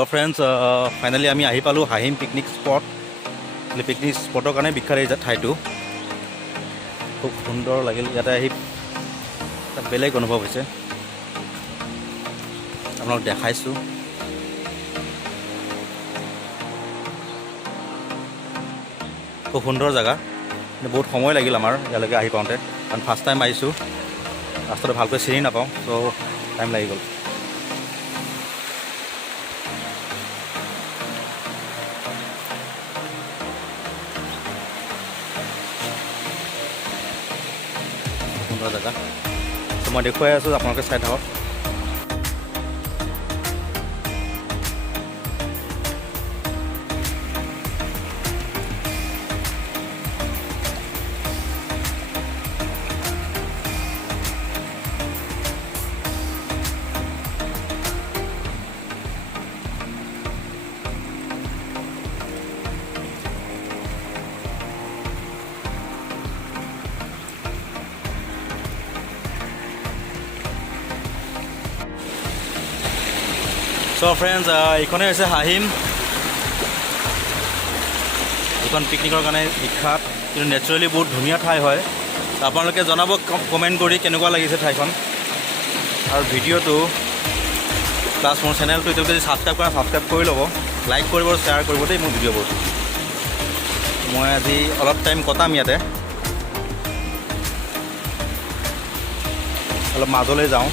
So friends, finally আমি আহি পালোঁ হাহিম পিকনিক স্পট। পিকনিক স্পটৰ কাৰণে বিখ্যাত এই ঠাইটো খুব সুন্দৰ লাগিল। ইয়াতে আহি এটা বেলেগ অনুভৱ হৈছে, আপোনালোক দেখাইছোঁ। খুব সুন্দৰ জেগা, কিন্তু বহুত সময় লাগিল আমাৰ ইয়ালৈকে আহি পাওঁতে, কাৰণ ফাৰ্ষ্ট টাইম আহিছোঁ, ৰাস্তাটো ভালকৈ চিনি নাপাওঁ, চ' টাইম লাগি গ'ল। সুন্দৰ জেগা, চ' মই দেখুৱাই আছোঁ, আপোনালোকে চাই থাকক। চ' ফ্ৰেণ্ডছ, এইখনেই হৈছে হাহিম। এইখন পিকনিকৰ কাৰণে বিখ্যাত, কিন্তু নেচাৰেলি বহুত ধুনীয়া ঠাই হয়। আপোনালোকে জনাব কমেণ্ট কৰি কেনেকুৱা লাগিছে ঠাইখন, আৰু ভিডিঅ'টো প্লাছ মোৰ চেনেলটো এতিয়ালৈকে যদি ছাবস্ক্ৰাইব কৰা ছাবস্ক্ৰাইব কৰি ল'ব, লাইক কৰিব, শ্বেয়াৰ কৰিব দেই মোৰ ভিডিঅ'বোৰ। মই আজি অলপ টাইম কটাম ইয়াতে, অলপ মাজলৈ যাওঁ।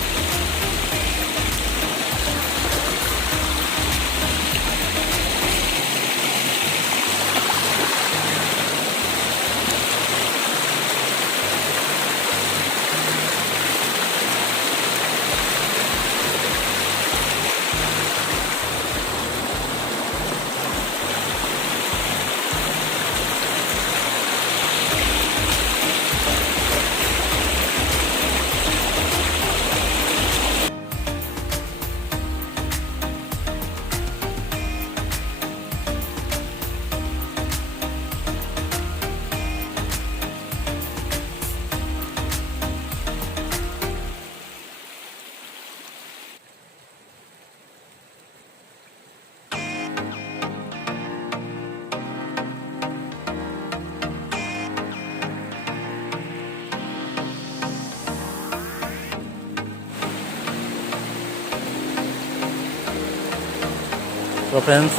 তো ফ্ৰেণ্ডছ,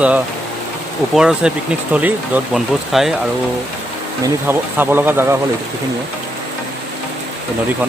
ওপৰত আছে পিকনিক স্থলী, য'ত বনভোজ খায়, আৰু মেইনলি চাব লগা জেগা হ'ল এইখিনিয়ে, এই নদীখন।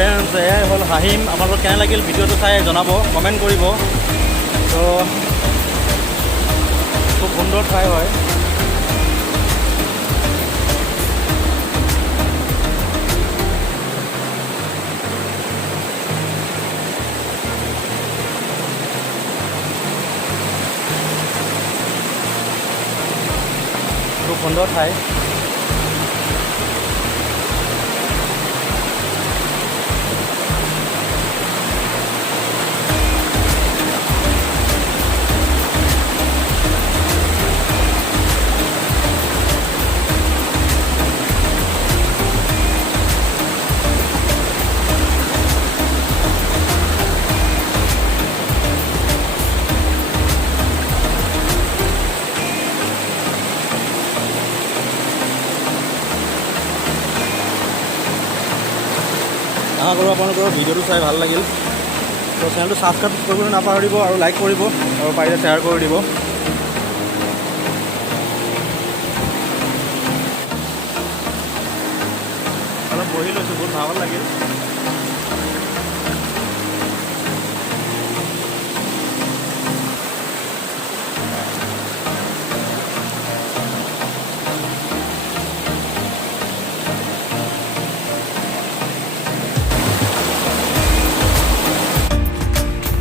ফ্ৰেণ্ডছ, এয়াই হ'ল হাহিম। আপোনালোকৰ কেনে লাগিল ভিডিঅ'টো চাই জনাব, কমেণ্ট কৰিব। তো খুব সুন্দৰ ঠাই হয়। খুব সুন্দৰ ঠাই। আশা কৰোঁ আপোনালোকৰ ভিডিঅ'টো চাই ভাল লাগিল। তো চেনেলটো ছাবস্ক্ৰাইব কৰিবলৈ নাপাহৰিব আৰু লাইক কৰিব আৰু পাৰিলে শ্বেয়াৰ কৰি দিব। অলপ বহি লৈছোঁ, বহুত ভাল লাগিল।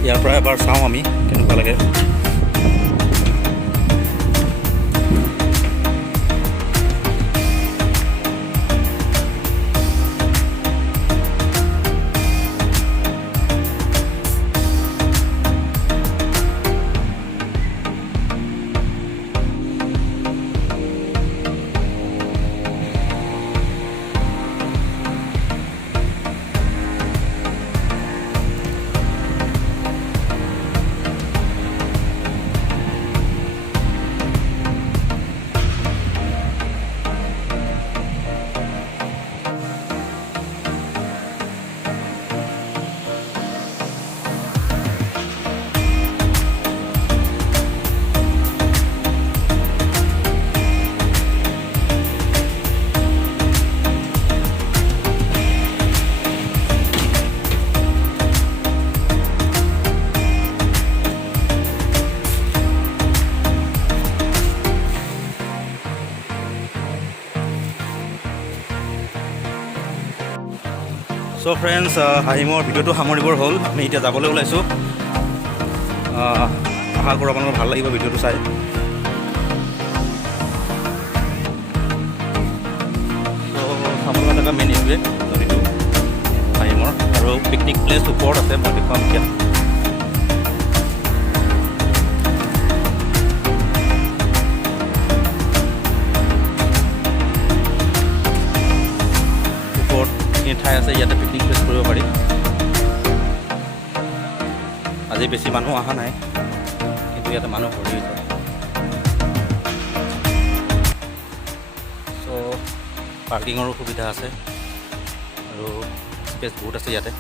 ইয়াৰ পৰা এবাৰ চাওঁ আমি কেনেকুৱা লাগে। চ' ফ্ৰেণ্ডছ, হাহিমৰ ভিডিঅ'টো সামৰিবৰ হ'ল। আমি এতিয়া যাবলৈ ওলাইছোঁ। আশা কৰোঁ আপোনালোকৰ ভাল লাগিব ভিডিঅ'টো চাই। চ' চাব লগা জেগা মেইন এইটোৱে নদীটো হাহিমৰ, আৰু পিকনিক প্লেচ ওপৰত আছে। মই দেখুৱাম এতিয়া। ঠাই আছে, ইয়াতে পিকনিক প্লেচ কৰিব পাৰি। আজি বেছি মানুহ অহা নাই, কিন্তু ইয়াতে মানুহ ভৰি হৈছে। চ' পাৰ্কিঙৰো সুবিধা আছে আৰু স্পেচ বহুত আছে ইয়াতে।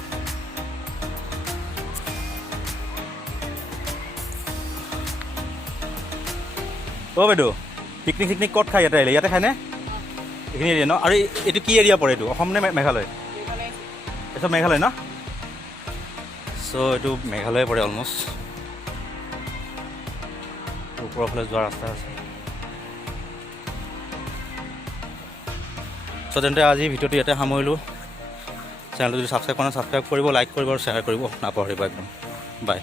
অ' বাইদেউ, পিকনিক চিকনিক ক'ত খায়? ইয়াতে আহিলে ইয়াতে খায়নে? এইখিনি এৰিয়া ন? আৰু এইটো কি এৰিয়া পৰে? এইটো অসম নে মেঘালয়? এইটো মেঘালয় ন? চ' এইটো মেঘালয় পৰে অলমষ্ট। ওপৰৰ ফালে যোৱা ৰাস্তা আছে। চ' তেন্তে আজি ভিডিঅ'টো ইয়াতে সামৰিলোঁ। চেনেলটো যদি ছাবস্ক্ৰাইব কৰা ছাবস্ক্ৰাইব কৰিব, লাইক কৰিব আৰু শ্বেয়াৰ কৰিব নাপাহৰিব একদম। বাই।